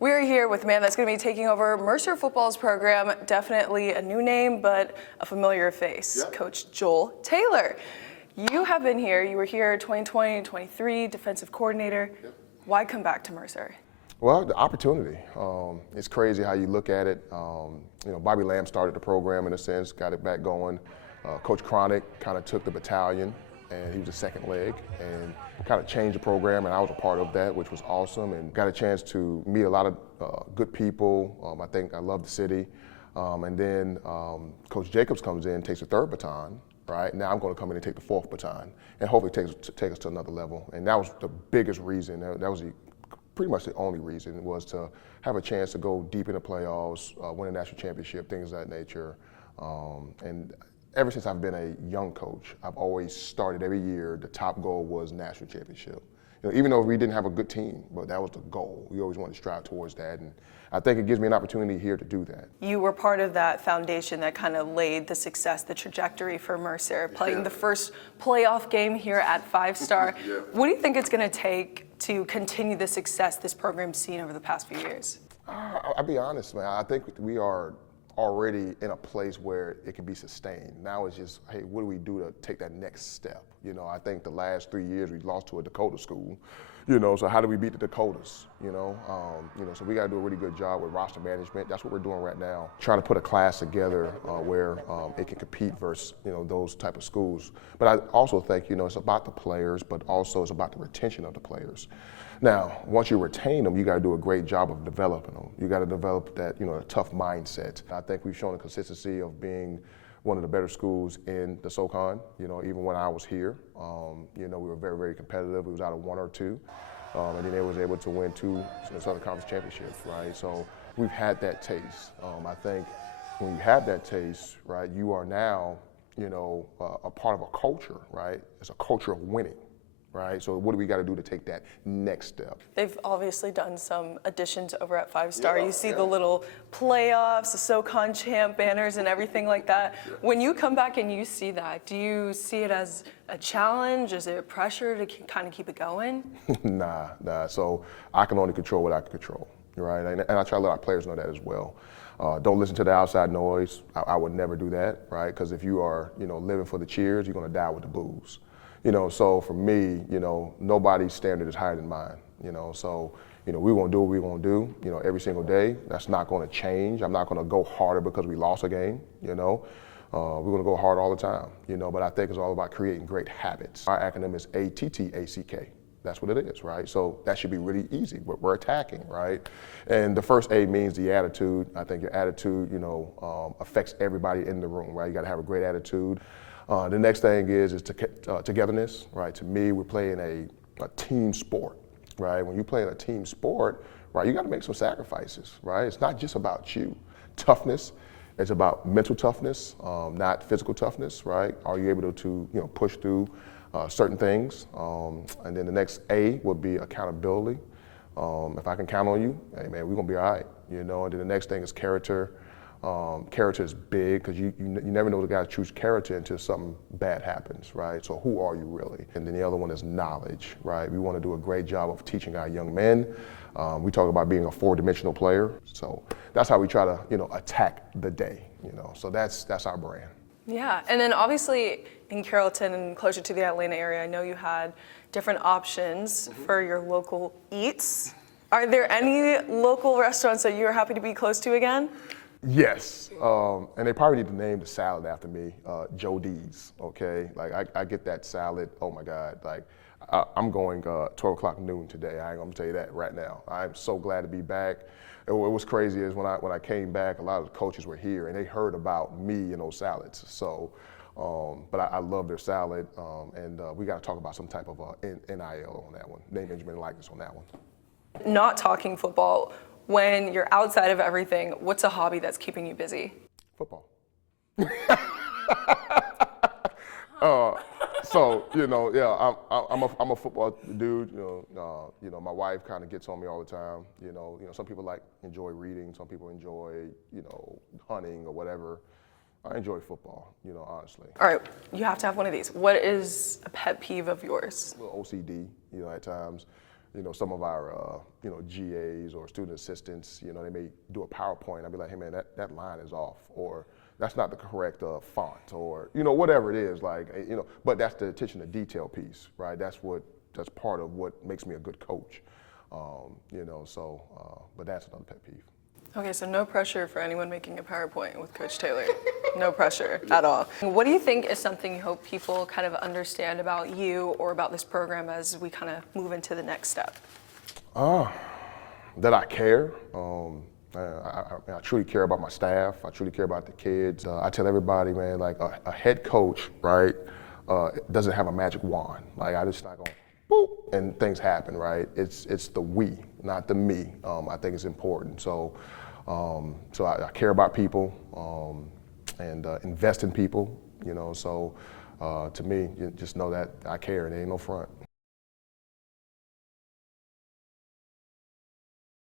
We're here with the man that's going to be taking over Mercer football's program. Definitely a new name, but a familiar face, Yep. Coach Joel Taylor. You have been here. You were here 2020, 23, defensive coordinator. Yep. Why come back to Mercer? Well, the opportunity. It's crazy how you look at it. Bobby Lamb started the program in a sense, got it back going. Coach Cronick kind of took the battalion, and he was the second leg, and kind of changed the program, and I was a part of that, which was awesome, and got a chance to meet a lot of good people. I think I love the city. And then Coach Jacobs comes in, takes the third baton, right? Now I'm going to come in and take the fourth baton, and hopefully take us to another level. And that was the biggest reason. That was pretty much the only reason, was to have a chance to go deep in the playoffs, win a national championship, things of that nature. And ever since I've been a young coach, I've always started every year, the top goal was national championship. Even though we didn't have a good team, but that was the goal. We always wanted to strive towards that, and I think it gives me an opportunity here to do that. You were part of that foundation that kind of laid the success, the trajectory for Mercer, playing the first playoff game here at 5-star. Yeah. What do you think it's going to take to continue the success this program's seen over the past few years? I'll be honest, man. I think we are already in a place where it can be sustained. Now it's just, hey, what do we do to take that next step? I think the last 3 years we lost to a Dakota school, so how do we beat the Dakotas, so we got to do a really good job with roster management. That's what we're doing right now, trying to put a class together where it can compete versus, those type of schools. But I also think, it's about the players, but also it's about the retention of the players. Now, once you retain them, you got to do a great job of developing them. You got to develop that, a tough mindset. I think we've shown a consistency of being one of the better schools in the SoCon. Even when I was here, we were very, very competitive. We was out of 1 or 2, and then they was able to win 2 Southern Conference championships, right? So we've had that taste. I think when you have that taste, right, you are now, a part of a culture, right? It's a culture of winning. Right, so what do we got to do to take that next step? They've obviously done some additions over at 5-star. Yeah, you see the little playoffs, the SoCon champ banners and everything like that. Yeah. When you come back and you see that, do you see it as a challenge? Is it pressure to kind of keep it going? Nah. So I can only control what I can control, right? And I try to let our players know that as well. Don't listen to the outside noise. I would never do that, right? Because if you are, living for the cheers, you're going to die with the boos. So for me, nobody's standard is higher than mine, so, we're going to do what we're going to do, every single day. That's not going to change. I'm not going to go harder because we lost a game, we're going to go hard all the time, but I think it's all about creating great habits. Our acronym is ATTACK. That's what it is, right? So that should be really easy. We're attacking, right? And the first A means the attitude. I think your attitude, affects everybody in the room, right? You got to have a great attitude. The next thing is togetherness, right? To me, we're playing a team sport, right? When you play in a team sport, right, you got to make some sacrifices, right? It's not just about you. Toughness, it's about mental toughness, not physical toughness, right? Are you able to push through certain things? And then the next A would be accountability. If I can count on you, hey man, we're gonna be all right, And then the next thing is character. Character is big because you never know the guy's true character until something bad happens, right? So who are you really? And then the other one is knowledge, right? We want to do a great job of teaching our young men. We talk about being a 4-dimensional player. So that's how we try to, attack the day, So that's our brand. Yeah, and then obviously in Carrollton and closer to the Atlanta area, I know you had different options for your local eats. Are there any local restaurants that you're happy to be close to again? Yes, and they probably need to name the salad after me, Joe D's, okay? Like, I get that salad, oh my God, like, I'm going 12 o'clock noon today, I ain't gonna tell you that right now. I'm so glad to be back. What was crazy is when I came back, a lot of the coaches were here, and they heard about me and those salads, so, but I love their salad, and we gotta talk about some type of NIL on that one, name, image, and likeness on that one. Not talking football, when you're outside of everything, what's a hobby that's keeping you busy? Football. So yeah, I'm a football dude. My wife kind of gets on me all the time. Some people enjoy reading, some people enjoy hunting or whatever. I enjoy football, honestly. All right, you have to have one of these. What is a pet peeve of yours? A little OCD, at times. some of our, GAs or student assistants, they may do a PowerPoint. I'd be like, hey man, that line is off, or that's not the correct font, or, whatever it is, but that's the attention to detail piece, right? That's part of what makes me a good coach, but that's another pet peeve. Okay, so no pressure for anyone making a PowerPoint with Coach Taylor. No pressure at all. What do you think is something you hope people kind of understand about you or about this program as we kind of move into the next step? That I care. I truly care about my staff. I truly care about the kids. I tell everybody, man, like a head coach, right, doesn't have a magic wand. Like I just not gonna boop and things happen, right? It's the we, not the me. I think it's important. So I care about people and invest in people. So to me, you just know that I care and there ain't no front.